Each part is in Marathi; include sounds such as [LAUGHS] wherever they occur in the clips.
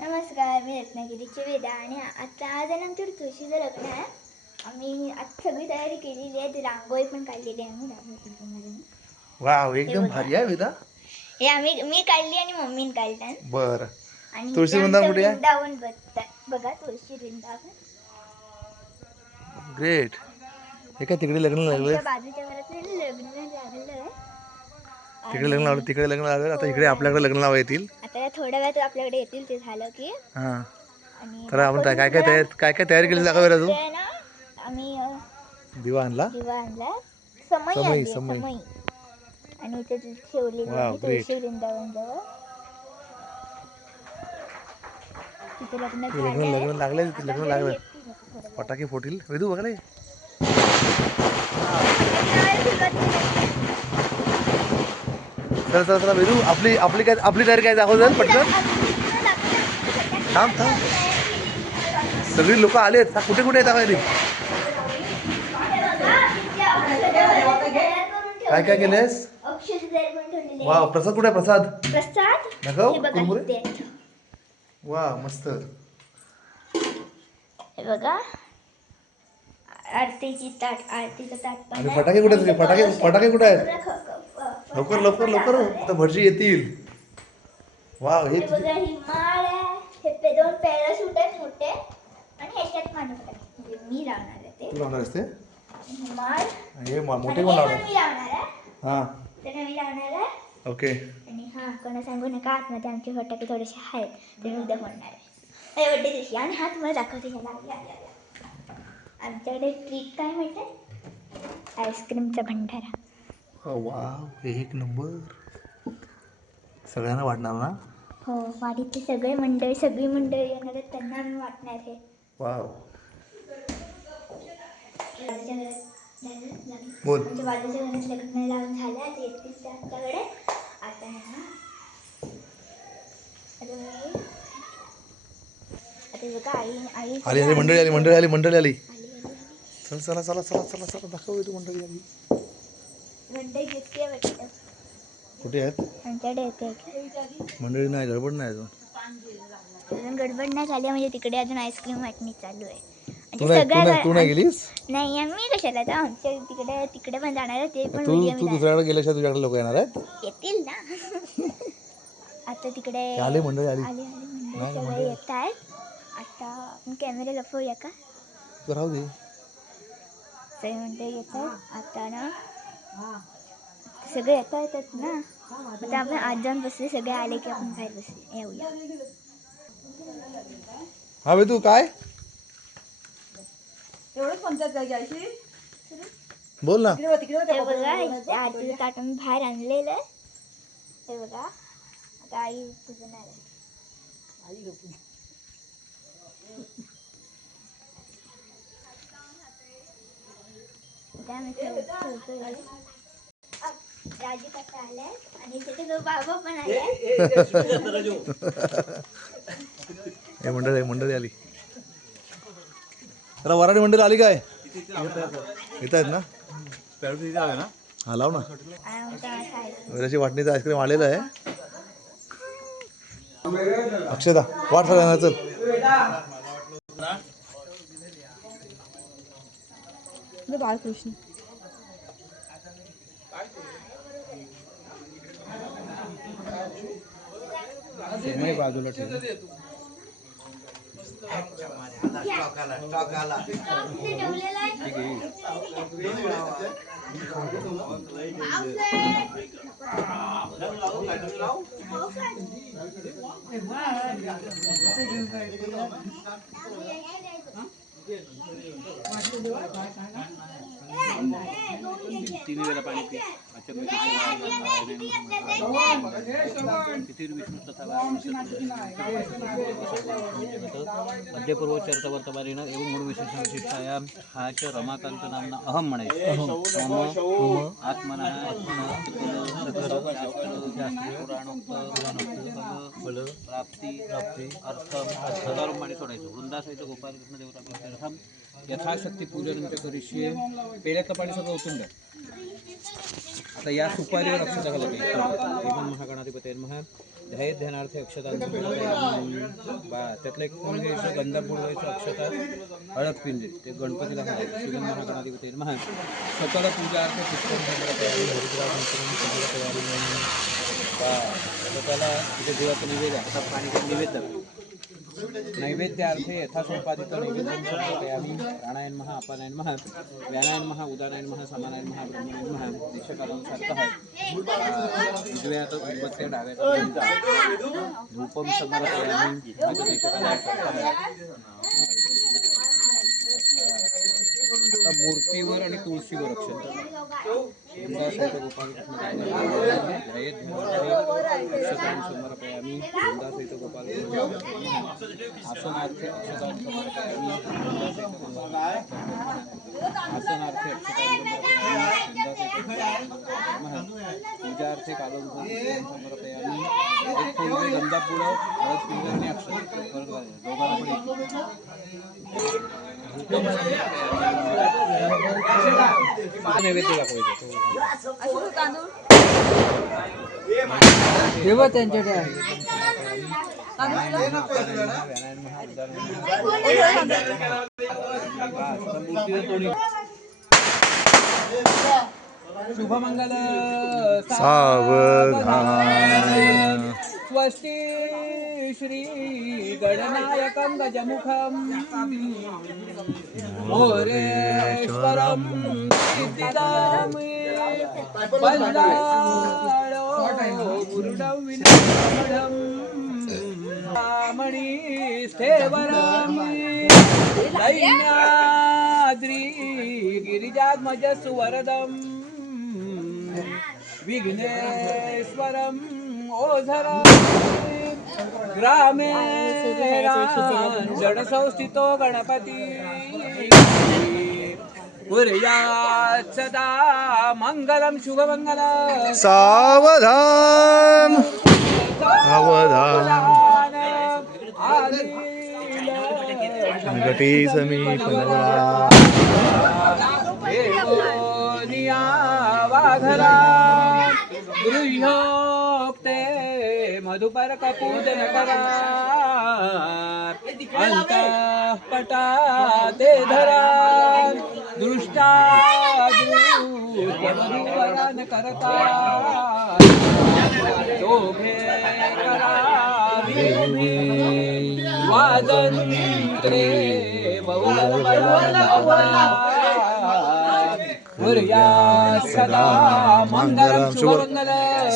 नमस्कार मी रत्नागिरीची वेदा आणि आता आज आहे ना आमच्याकडे तुळशीचं लग्न आहे आम्ही आज सगळी तयारी केलेली आहे. ती रांगोळी पण काढलेली आहे आम्ही रांगोळी वाव एकदम भारी आहे वेदा. हे आम्ही मी काढली आणि मम्मीने काढलं. बर. आणि तुळशी वृंदावन बघा तुळशी वृंदावन. ग्रेट. हे काय तिकडे लग्न लागलं. बाजूच्या घरात लग्न लागलं तिकडे लग्न लावलं तिकडे लग्न लागलं. आता इकडे आपल्याकडे लग्न लावा येतील. आता थोड्या वेळात आपल्याकडे येतील ते झालं की. हा. आणि तर आपण काय काय तयार काय काय तयार केली दाखव तू ते ना आम्ही अं, दिवा आणला? दिवा आणला. समई समई, आणली समई. समई. आणि इथे तु- ठेवलेली Wow, आहे great. तुळशी वृंदावन जवळ तिथे लग्न लग्न झालंय. लग्न लागले लग्न लागलं. फटाके फोटील वेदू बघले चल चल चला वेदू आपली आपली काय आपली तयारी काय दाखव जर पटकन. थांब थांब. सगळी लोक आलेत. हा, कुठे कुठे आहेत दाखवायला काय काय तयार ठेवलेले वा प्रसाद कुठे प्रसाद? प्रसाद? हे आहेत. वा मस्त. बघा. आरतीची ताट आरतीचं ताट. फटाके कुठे आहेत? फटाके फटाके कुठे आहेत? लवकर लवकर लवकर. आता भटजी येतील. वा हे बघा ही माळ आहे. हे पे दोन पॅराशूट आहेत मोठे. आणि ह्याच्यात माझं फटाके म्हणजे मी लावणार आहे ते. तू लावणार असते ही माळ. आणि मा- मोठे कोण लावणार? मी लावणार आहे. हा. ते मी लावणार आहे. ओके. आणि हा कोणा सांगू नका आतमध्ये आमचे फटाके थोडेसे आहेत. ते मी उद्या फोडणार आहे. बड्डे दिवशी. आणि हा तुम्हाला दाखवते ह्याला. आमच्याकडे ट्रीट काय माहिती आईस्क्रीमचा भंडारा. वा एक नंबर. सगळ्यांना वाटणार ना? हो वाडीतले सगळे मंडळी सगळी मंडळी येणार आहेत त्यांना आम्ही वाटणार आहे. वाव. बाजूच्या घरात झालं लग्न. बोल. आमच्या बाजूच्या घरात लग्न लावून झालं आता येतील ते आमच्याकडे. आता ना? आता मी- आता बघा आई आई आली आली मंडळी आली मंडळी आली मंडळी आली. आली, आली, आली. चल चला चला चला चला चला दाखव तू मंडळी आली. कुठे आहेत? आमच्याकडे येते मंडळी नाही गडबड नाही अजून? अजून गडबड नाही झाली म्हणजे तिकडे अजून आईस्क्रीम वाटणी चालू आहे. तू म्हणजे नाही तू नाही तू नाही सगळ्या गेलीस नाही आम्ही कशाला. आता आमच्या तिकडे तिकडे पण जाणार आहे ते पण तू मी दुसऱ्याकडे गेल्याशिवाय तुझ्याकडे लोक येणार आहेत? येतील ना. [LAUGHS] आता तिकडे आले मंडळी आली. मंडळी सगळे. येत आहेत आता आपण कॅमेरा लपवूया का? तू राहू दे. सगळे मंडळी येत आहेत आता ना सगळे येता येतात ना? आता आपण आज जाऊन बसले सगळे आले की आपण बाहेर बसले येऊया. हा बे तू काय? एवढंच म्हणतात काय घ्यायची बोल ना. तिकडे तिकडे हे बघा इथे आरतीचं ताट आम्ही बाहेर आणलेलं आहे. हे बघा आता आई पुजणार आहे आम्ही राजू काका आलाय? आणि तिथे तो बाबा पण आलाय हे [LAUGHS] मंडळी आली. जरा वराडी मंडळी आली काय? येत आहेत ना? हा लाव ना. वराची वाटणीचं आईस्क्रीम आलेलं आहे. अक्षदा वाट सगळ्यांना चल. बाळकृष्ण बाजूला ठेव इथे ठेवलेलं आहे. मध्यपूर्व चरितवर्तमानेन एवं मूळ विशेषण विशिष्टायां हा च रमाकांत नाम्ना अहं म्हणायचं. मम आत्मनः फल प्राप्ती प्राप्ती अर्थम अर्थधर्म म्हणे सोडायचं. वृंदासहित गोपालकृष्ण देवता तीर्थम यथाशक्ती पूजन करिष्ये. पेल्यातलं पाणी सगळं द्या. आता या सुपारीवर अक्षता घालत महागणाधिपती महा ध्येय ध्यानार्थ अक्षता बा त्यातलं एक कोण घ्यायचं गंधा बुडवायचं अक्षतात हळद पिंजरी ते गणपतीला घालायचं श्रीगंध महागणाधिपती महा सकल पूजार्थ पुष्कळ तयारी हरिद्रा तयारी. बा त्याला तिथे देवाचं नैवेद्य हातात पाणी घेऊन नैवेद्यार्थे यथासंपादित नैवेद्यं समर्पयामि। प्राणायन महा अपानायन महा व्यानायन महा उदानायन महा समानायन महा ब्रह्मणायन महा देशकालानुसारतः उजव्यात उदबत्त्या डाव्यात धूपम समर्पयामि देशकालानुसारतः आता मूर्तीवर आणि तुळशीवर अक्षर. वृंदासहित गोपालकृष्ण गोपाल ध्यानार्थे पूजार्थे हळद आणि अक्षर. दोघांना पण नैवेद्य दाखवायचं तेव्हा त्यांच्याकडे शुभमंगल सावधान। स्वस्ति श्री गणनायकं गजमुखं। मोरेश्वरं सिद्धिदां गुरुडं विनाशं रामणी स्थेवरं। दैन्याद्री विघ्नेश्वरम् ओझरम् ग्रामे जडसंस्थितो गणपती. कुर्यात् सदा मङ्गलं शुभमङ्गलम् सावधान. सावधान. घटी समीप वाघरा. गृह्योक्ते मधुपर कपूजन करा अंतःपटा ते धरा दृष्टा मधुवरन करता शोभे करा वादन्त्रे बहुलबलावला सदा शुभमङ्गलम्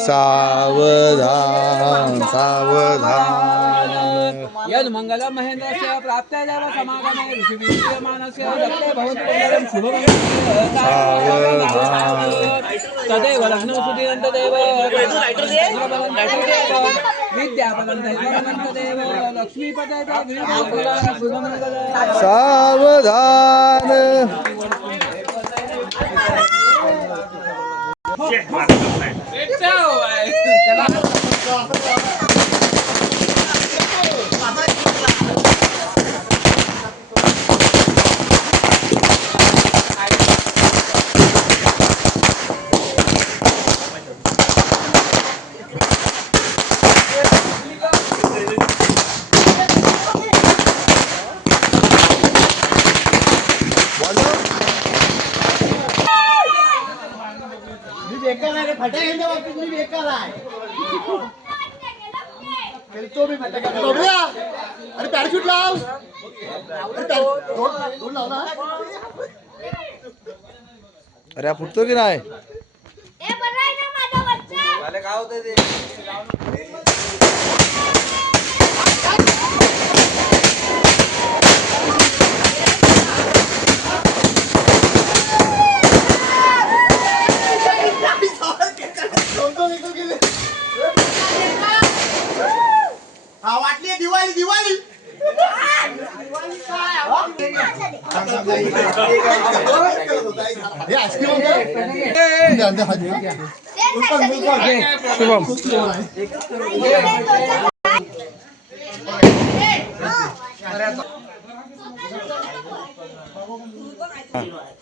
सावधान सावधान। यद्मङ्गलं महेन्द्रस्य प्राप्तदेव समागमे। ऋषिविद्यमानस्य दत्ते भवतु मङ्गलं शुभमङ्गलं तदेव लग्नौ सुधीरं तदेव विद्याबलं दैवबलं तदेव लक्ष्मीपदे शुभमङ्गलं सावधान बेकार आहे रे फटाक्यांच्या बाबतीत मी बेकार आहे खेळतो मी फटाक्या बाबड्या अरे पॅराशूट लाव. अरे पॅरा- दोन दोन लाव ना. अरे हा फुटतो की नाही? आहे ना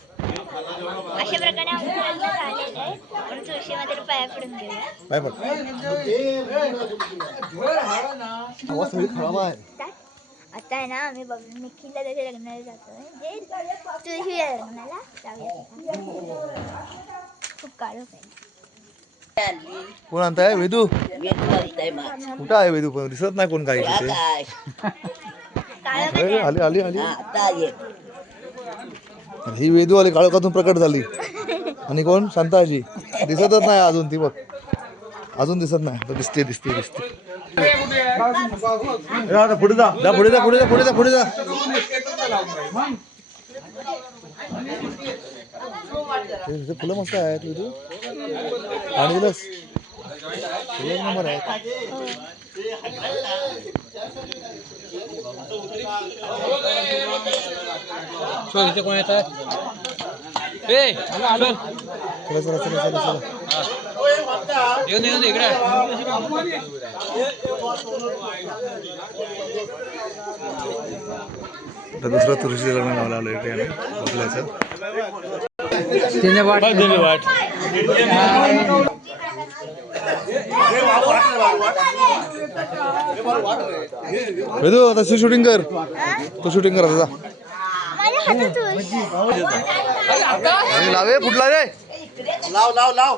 अशा प्रकारे आमचं लग्न झालेलं आहे म्हणून तुळशीमध्ये पाया पडून घेऊया काय पड आवाज़ सगळी खराब आहे काय? आता आहे ना आम्ही बघ निखिलला त्याच्या लग्नाला जातोय जे तुझी लग्नाला जाऊया खूप काळोख आहे कोण आणताय? वेदू? कुठं आहे वेदू पण? दिसत नाही कोण काही तिथे आली आली आली. ही वेदू आली काळोखातून प्रकट झाली. आणि कोण? शांताजी. दिसतच नाही अजून ती बघ. अजून दिसत नाही. दिसते दिसते दिसते. पुढे जा. जा पुढे जा पुढे जा पुढे जा पुढे जा. फुलं मस्त आहेत वेदू. आणि एक नंबर आहेत चल इथे कोण येत आहे ए चल. चला चला चला चला चला. येऊन येऊन इकडे दुसरं तुळशी लग्न लावलं आलं इथे आपल्याचं वेदू आता तू शूटिंग कर. तू शूटिंग कर आता जा. माझ्या हातात तुळशी. अरे लावे फुटला रे. लाव लाव लाव.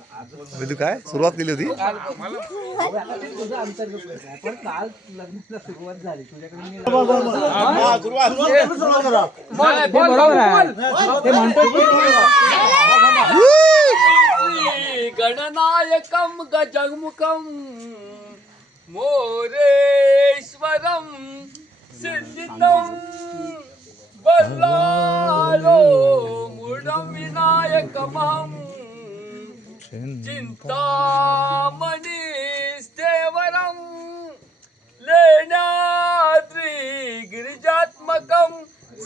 तू काय? सुरुवात केली होती? गणनायकम गजगमुखम मोरेश्वरम सिद्धितम बल्लालो मुडम विनायकमम सिद्धितं बल्लालो मूढं विनायकमहं चिन्तामणिस्तेवरं लेण्याद्रि गिरिजात्मकं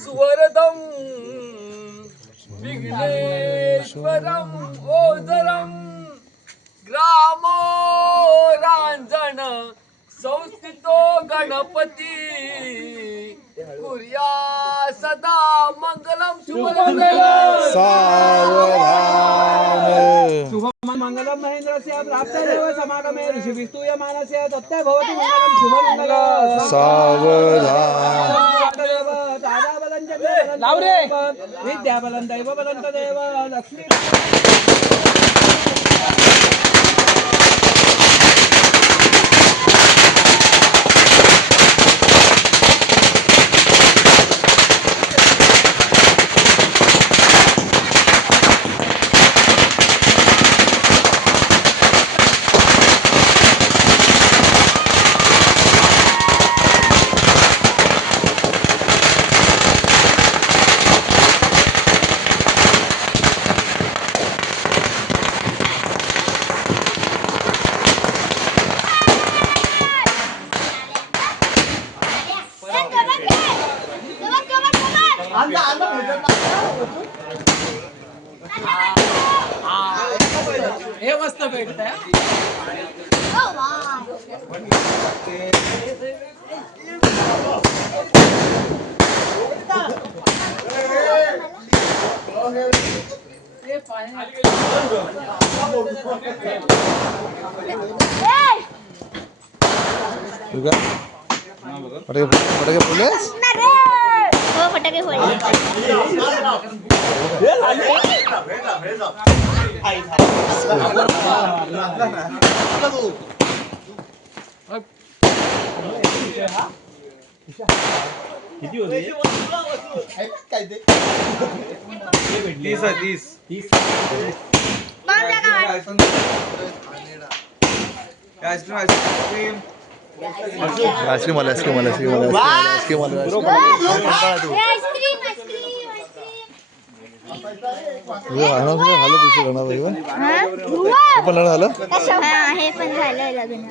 सुवरदं विघ्नेश्वरं ग्रामो रांजण संस्थितो गणपती कुर्या सदा मंगलम शुभमंगलम सावधान। मंगलम महेंद्रस्य प्राप्तदेव समागमे ऋषिविस्तूयमानस्य तत्ते भवति मंगलम शुभमंगलम सावधान। लाव रे विद्याबलं दैवबलं तदेव लक्ष्मी आणला आणला भेटत हे मस्त भेटत तू काय फटाके फटाके फुलेस हो फटाके फोडले काय ते पाच जागा वाढ. आईस्क्रीम आला आईस्क्रीम आला आईस्क्रीम आला आईस्क्रीम आला आईस्क्रीम आला हे आईस्क्रीम आईस्क्रीम राहणार झालं तुझं राहणार हा? पण लढा झालं हा, हे पण झालं लग्न